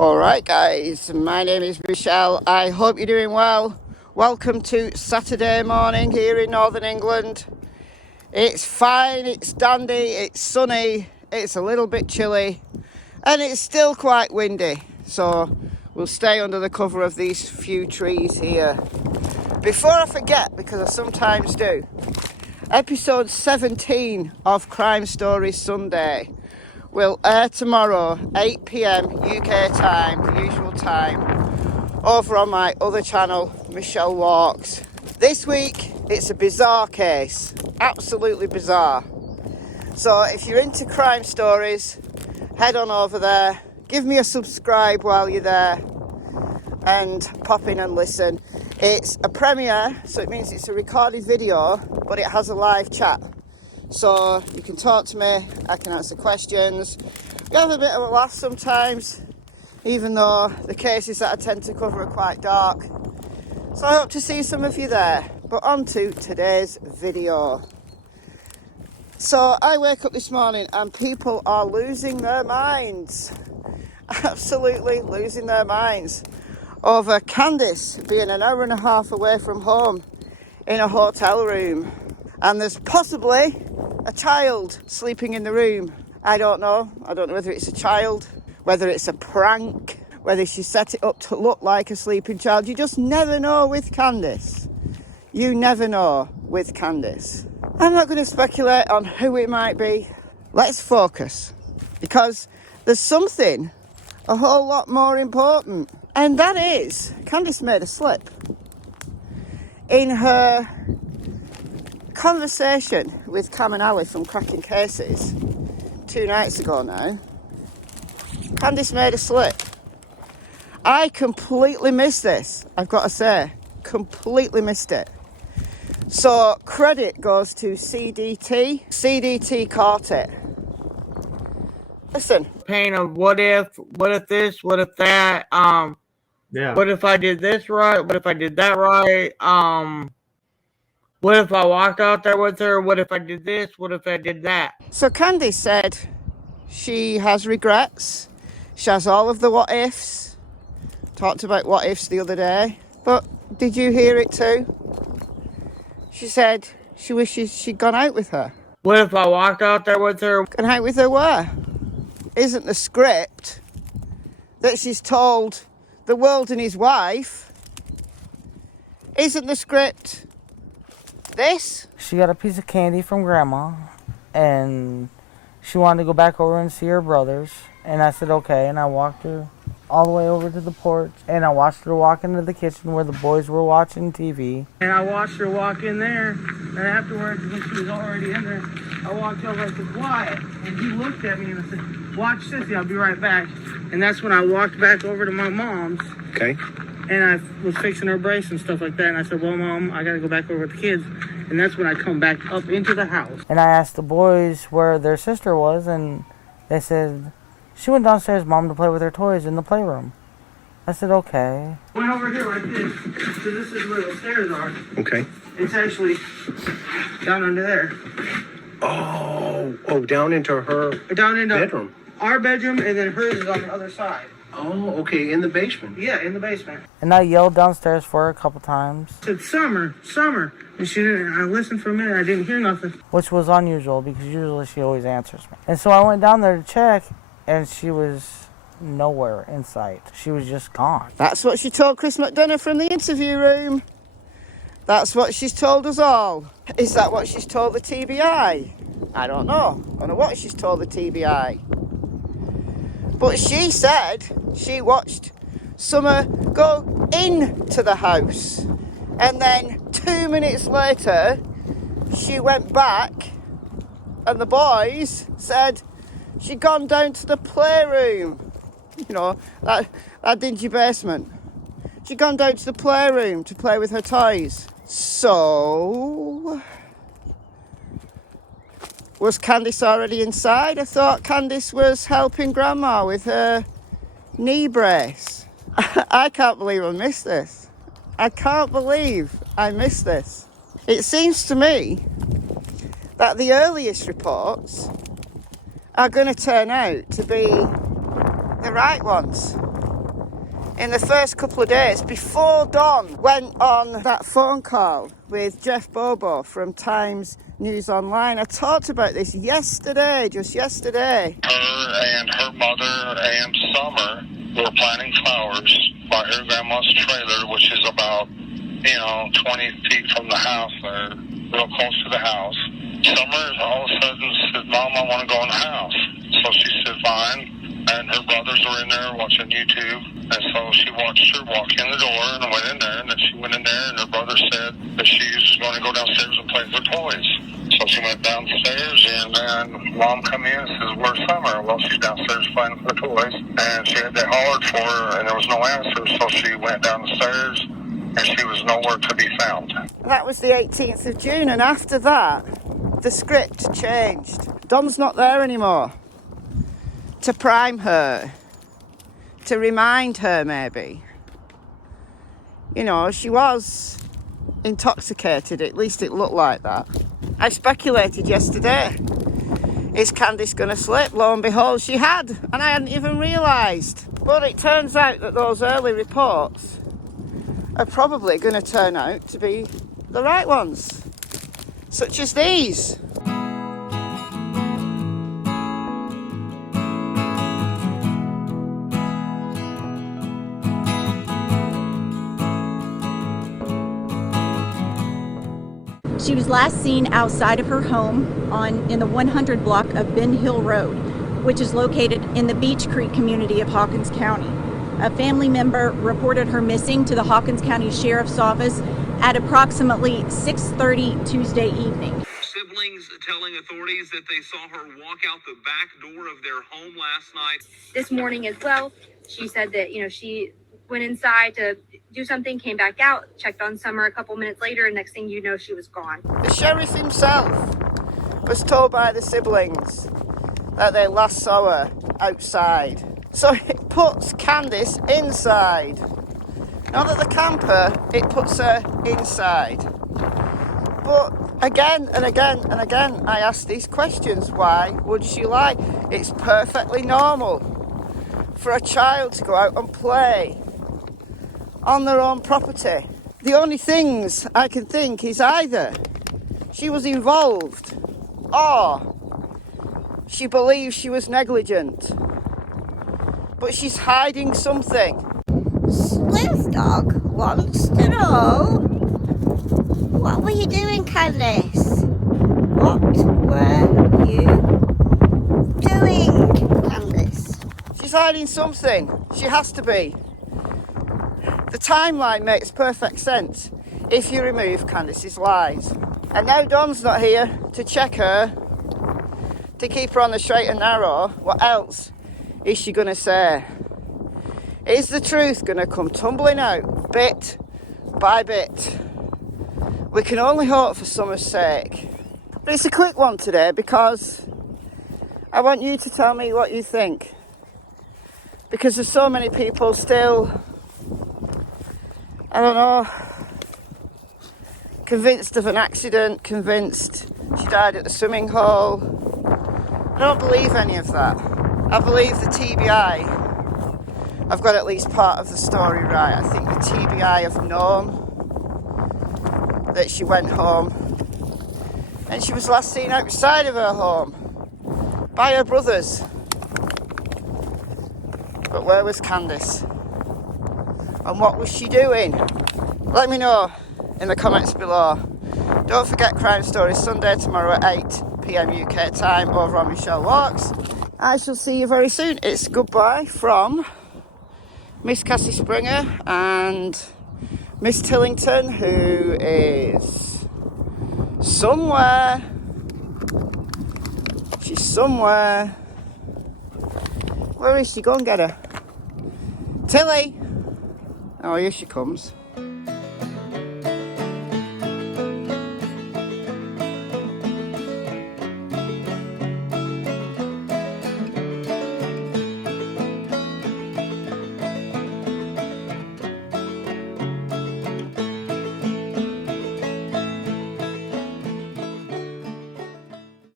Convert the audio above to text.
Alright guys, my name is Michelle. I hope you're doing well. Welcome to Saturday morning here in Northern England. It's fine, it's dandy, it's sunny, it's a little bit chilly, and it's still quite windy. So we'll stay under the cover of these few trees here. Before I forget, because I sometimes do, episode 17 of Crime Stories Sunday will air tomorrow, 8 PM UK time, the usual time, over on my other channel, Michelle Walks. This week, it's a bizarre case, absolutely bizarre. So if you're into crime stories, head on over there, give me a subscribe while you're there, and pop in and listen. It's a premiere, so it means it's a recorded video, but it has a live chat. So you can talk to me, I can answer questions. We have a bit of a laugh sometimes, even though the cases that I tend to cover are quite dark. So I hope to see some of you there. But on to today's video. So I wake up this morning and people are losing their minds. Absolutely losing their minds over Candus being an hour and a half away from home in a hotel room. And there's possibly a child sleeping in the room. I don't know whether it's a child, whether it's a prank, whether she set it up to look like a sleeping child. You just never know with Candus. You never know with Candus. I'm not going to speculate on who it might be. Let's focus, because there's something a whole lot more important, and that is Candus made a slip in her conversation with Cam and Ali from Crackin Cases 2 nights ago now. Candus made a slip. I completely missed this, I've got to say. Completely missed it. So credit goes to CDT. CDT caught it. Listen. Pain of what if this, what if that, what if I did this right, what if I did that right, what if I walked out there with her, what if I did this, what if I did that. So Candy said she has regrets, she has all of the what ifs, talked about what ifs the other day, but did you hear it too? She said she wishes she'd gone out with her. What if I walked out there with her? Gone out with her where? Isn't the script that she's told the world and his wife, isn't the script this? She got a piece of candy from Grandma, and she wanted to go back over and see her brothers. And I said, okay, and I walked her all the way over to the porch, and I watched her walk into the kitchen where the boys were watching TV. And I watched her walk in there, and afterwards, when she was already in there, I walked over and said, "Quiet," and he looked at me and I said, "Watch Sissy, I'll be right back." And that's when I walked back over to my mom's. Okay. And I was fixing her brace and stuff like that, and I said, "Well, Mom, I gotta go back over with the kids." And that's when I come back up into the house. And I asked the boys where their sister was, and they said, she went downstairs, Mom, to play with her toys in the playroom. I said, okay. Went over here like this, so this is where the stairs are. Okay. It's actually down under there. Oh, down into her bedroom. Our bedroom, and then hers is on the other side. Oh, okay, in the basement. Yeah, in the basement. And I yelled downstairs for her a couple times. I said, Summer. And she didn't. I listened for a minute, I didn't hear nothing. Which was unusual, because usually she always answers me. And so I went down there to check, and she was nowhere in sight. She was just gone. That's what she told Chris McDonough from the interview room. That's what she's told us all. Is that what she's told the TBI? I don't know. I don't know what she's told the TBI. But she said she watched Summer go into the house. And then 2 minutes later, she went back and the boys said she'd gone down to the playroom. You know, that dingy basement. She'd gone down to the playroom to play with her toys. So, was Candus already inside? I thought Candus was helping Grandma with her knee brace. I can't believe I missed this. I can't believe I missed this. It seems to me that the earliest reports are going to turn out to be the right ones. in the first couple of days before Dawn went on that phone call with Jeff Bobo from Times News Online. I talked about this yesterday, just yesterday. Her and her mother and Summer were planting flowers by her grandma's trailer, which is about, 20 feet from the house there, real close to the house. Summer all of a sudden said, Mom, I want to go in the house. So she said, fine. And her brothers were in there watching YouTube. And so she watched her walk in the door and went in there. And then she went in there and her brother said that she was going to go downstairs and play with her toys. So she went downstairs and then Mom come in and says, where's Summer? Well, she's downstairs playing with her toys. And they hollered for her and there was no answer. So she went downstairs and she was nowhere to be found. That was the 18th of June. And after that, the script changed. Dom's not there anymore. To prime her, to remind her maybe. She was intoxicated, at least it looked like that. I speculated yesterday, is Candus going to slip? Lo and behold, she had, and I hadn't even realised. But it turns out that those early reports are probably going to turn out to be the right ones, such as these. She was last seen outside of her home in the 100 block of Ben Hill Road, which is located in the Beach Creek community of Hawkins County. A family member reported her missing to the Hawkins County Sheriff's Office at approximately 6:30 Tuesday evening. Siblings telling authorities that they saw her walk out the back door of their home last night. This morning as well, she said that, she went inside to do something, came back out, checked on Summer a couple minutes later, and next thing you know, she was gone. The sheriff himself was told by the siblings that they last saw her outside. So it puts Candus inside. Not at the camper, it puts her inside. But again and again and again, I ask these questions. Why would she lie? It's perfectly normal for a child to go out and play on their own property. The only things I can think is either she was involved or she believes she was negligent. But she's hiding something. Sleuth Dog wants to know, what were you doing, Candus? What were you doing, Candus? She's hiding something. She has to be. The timeline makes perfect sense if you remove Candus's lies. And now Dawn's not here to check her, to keep her on the straight and narrow. What else is she going to say? Is the truth going to come tumbling out bit by bit? We can only hope for Summer's sake. But it's a quick one today because I want you to tell me what you think. Because there's so many people still, I don't know, convinced of an accident, convinced she died at the swimming hole. I don't believe any of that. I believe the TBI have got at least part of the story right. I think the TBI have known that she went home and she was last seen outside of her home by her brothers. But where was Candus? And what was she doing? Let me know in the comments below. Don't forget Crime Stories Sunday tomorrow at 8 PM UK time over on Michelle Walks. I shall see you very soon. It's goodbye from Miss Cassie Springer and Miss Tillington, who is somewhere. She's somewhere. Where is she? Go and get her. Tilly! Oh, here she comes.